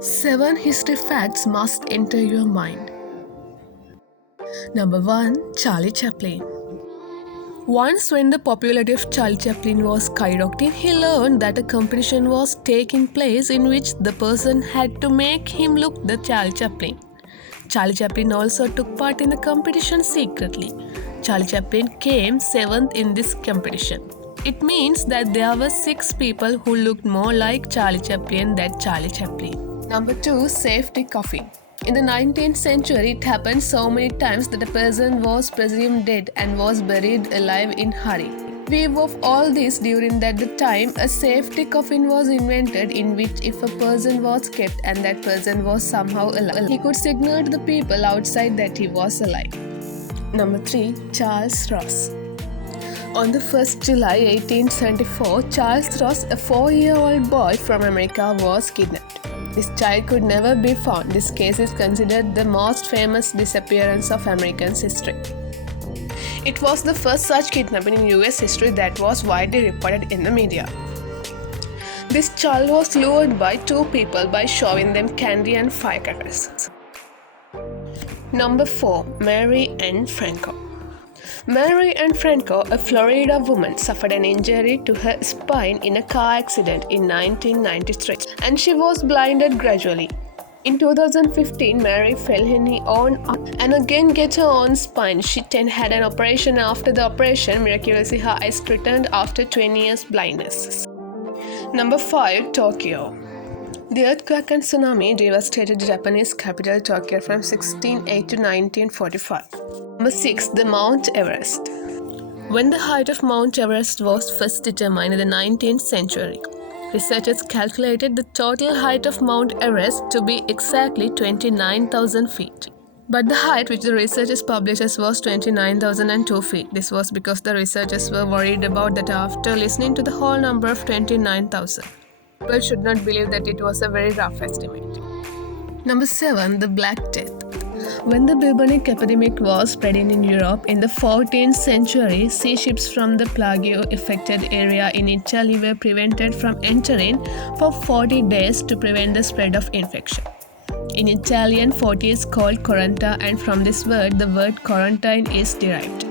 7 history facts must enter your mind. Number 1. Charlie Chaplin. Once when the popularity of Charlie Chaplin was skyrocketing, he learned that a competition was taking place in which the person had to make him look the Charlie Chaplin. Charlie Chaplin also took part in the competition secretly. Charlie Chaplin came 7th in this competition. It means that there were 6 people who looked more like Charlie Chaplin than Charlie Chaplin. Number 2. Safety cuffing. In the 19th century, it happened so many times that a person was presumed dead and was buried alive in hurry. View of all this during that the time, a safety coffin was invented in which if a person was kept and that person was somehow alive, he could signal to the people outside that he was alive. Number 3. Charles Ross. On the 1st July 1874, Charles Ross, a 4-year-old boy from America, was kidnapped. This child could never be found. This case is considered the most famous disappearance of American history. It was the first such kidnapping in US history that was widely reported in the media. This child was lured by 2 people by showing them candy and firecrackers. Number 4. Mary Ann Franco. Mary Ann Franco, a Florida woman, suffered an injury to her spine in a car accident in 1993 and she was blinded gradually. In 2015, Mary fell in her own eye and again get her own spine. She then had an operation. After the operation, miraculously her eyes returned after 20 years blindness. Number 5. Tokyo. The earthquake and tsunami devastated the Japanese capital Tokyo from 1608 to 1945. Number 6. The Mount Everest. When the height of Mount Everest was first determined in the 19th century, researchers calculated the total height of Mount Everest to be exactly 29,000 feet. But the height which the researchers published was 29,002 feet. This was because the researchers were worried about that after listening to the whole number of 29,000. People should not believe that it was a very rough estimate. Number 7. The Black Death. When the bubonic epidemic was spreading in Europe in the 14th century, sea ships from the plague-affected area in Italy were prevented from entering for 40 days to prevent the spread of infection. In Italian, 40 is called quaranta, and from this word, the word quarantine is derived.